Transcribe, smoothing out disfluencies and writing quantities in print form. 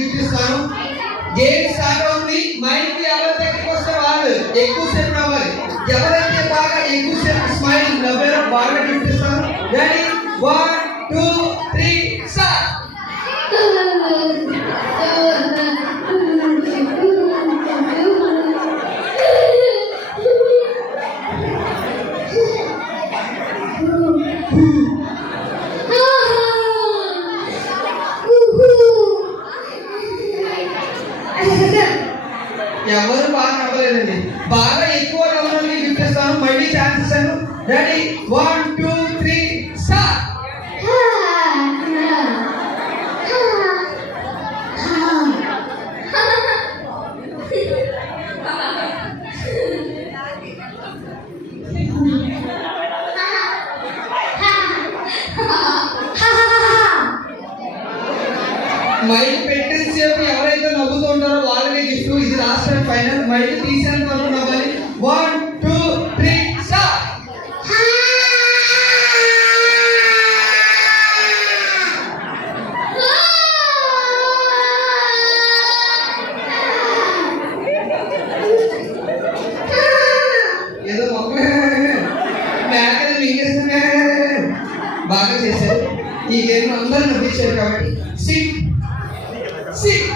Gift ఇస్తాను. Game start అవుతుంది. Mic ఎవరి దగ్గరికి వస్తే వాళ్ళు ఎక్కువసేపు నవ్వాలి. ఎవరైతే బాగా ఎక్కువసేపు స్మైల్ నవ్వారో వాళ్ళకి గిఫ్ట్ ఇస్తాను. Ready 1 2 3 start. ఎవరు బాగా నవ్వలేదండి. బాగా ఎక్కువ నవ్వులని గిఫ్ట్ ఇస్తాను. మళ్ళీ ఛాన్స్ ఇస్తాను. Ready 1 2 3 start. మైక్ పెట్టిన సేపు ఎవరైతే నవ్వుతూ ఉంటారో వాళ్ళకే గిఫ్ట్. ఇది లాస్ట్ అండ్ ఫైనల్. మైక్ తీసేంత వరకు నవ్వాలి. 1 2 3 స్టార్ట్. ఏదో మేకలు మింగేస్తున్నా. బాగా చేశారు. ఈ గేమ్ అందరూ నవ్వించారు కాబట్టి సిట్ సిట్